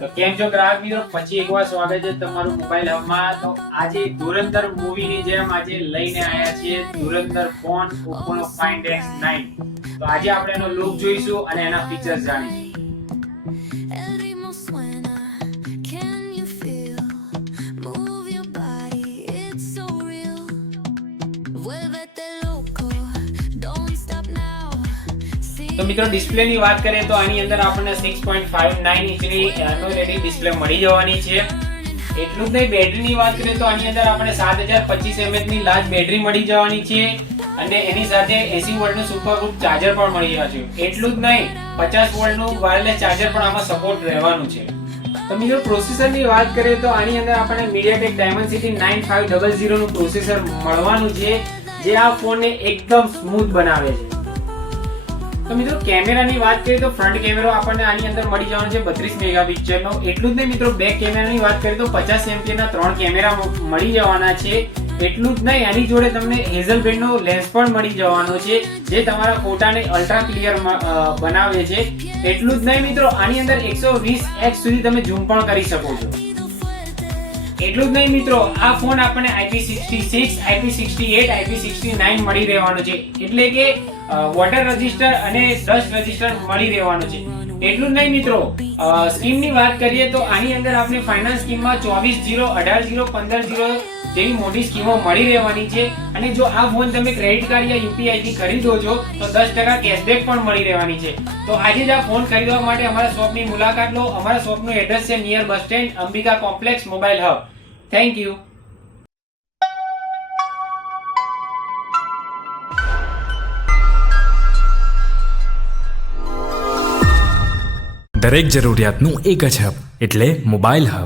તો કેમ છો ગ્રાહક મિત્રો, પછી એકવાર સ્વાગત છે તમારું મોબાઈલ હબમાં। તો આજે ધુરંધર મૂવીની જેમ આજે લઈને આવ્યા છીએ ધુરંધર ફોન Oppo Find X9। તો આજે આપણે એનો લુક જોઈશું અને એના ફીચર્સ જાણીશું। તો મિત્રો ડિસ્પ્લે ની વાત કરીએ તો આની અંદર આપણને 6.59 ઇંચની AMOLED ડિસ્પ્લે મળી જવાની છે। એટલું જ નહીં, બેટરી ની વાત કરીએ તો આની અંદર આપણને 7025 mAh ની લાર્જ બેટરી મળી જવાની છે અને એની સાથે 80 વોલ્ટનું સુપરબૂટ ચાર્જર પણ મળી જશે। એટલું જ નહીં, 50 વોલ્ટનું વાયરલેસ ચાર્જર પણ આમાં સપોર્ટ રહેવાનું છે। તો મિત્રો પ્રોસેસર ની વાત કરીએ તો આની અંદર આપણને MediaTek Dimensity 9500 નું પ્રોસેસર મળવાનું છે, જે આ ફોનને એકદમ સ્મૂથ બનાવે છે। તો મિત્રો કેમેરાની વાત કરીએ તો ફ્રન્ટ કેમેરો આપણને આની અંદર મળી જવાનો છે 32 મેગાપિક્સલનો। એટલું જ નહીં મિત્રો, બેક કેમેરાની વાત કરીએ તો 50 MP ના 3 કેમેરા મળી જવાના છે। એટલું જ નહીં, આની જોડે તમને હેઝલબ્લેડનો લેન્સ પણ મળી જવાનો છે, જે તમારા ફોટાને અલ્ટ્રા ક્લિયર બનાવે છે। એટલું જ નહીં મિત્રો, આની અંદર 120x સુધી તમે ઝૂમ પણ કરી શકો છો। એટલું જ નહીં મિત્રો, આ ફોન આપણને IP66, IP68, IP69 મળી રહેવાનો છે, એટલે કે વોટર રેઝિસ્ટર અને ડસ્ટ રેઝિસ્ટર મળી રહેવાનું છે। એટલું જ નહીં મિત્રો, સ્કીમની વાત કરીએ તો આની અંદર આપણે ફાઇનાન્સ સ્કીમમાં 24/0, 18/0, 15/0 જેવી મોટી સ્કીમો મળી રહેવાની છે અને જો આ ફોન તમે ક્રેડિટ કાર્ડ યા UPI થી ખરીદો છો તો 10% કેશબેક પણ મળી રહેવાની છે। તો આજે જ આ ફોન ખરીદવા માટે અમારા શોપની મુલાકાત લો। અમારા શોપનું એડ્રેસ છે near bus stand, Ambika complex, mobile hub. Thank you. દરેક જરૂરિયાતનું એક જ હબ એટલે મોબાઈલ હબ।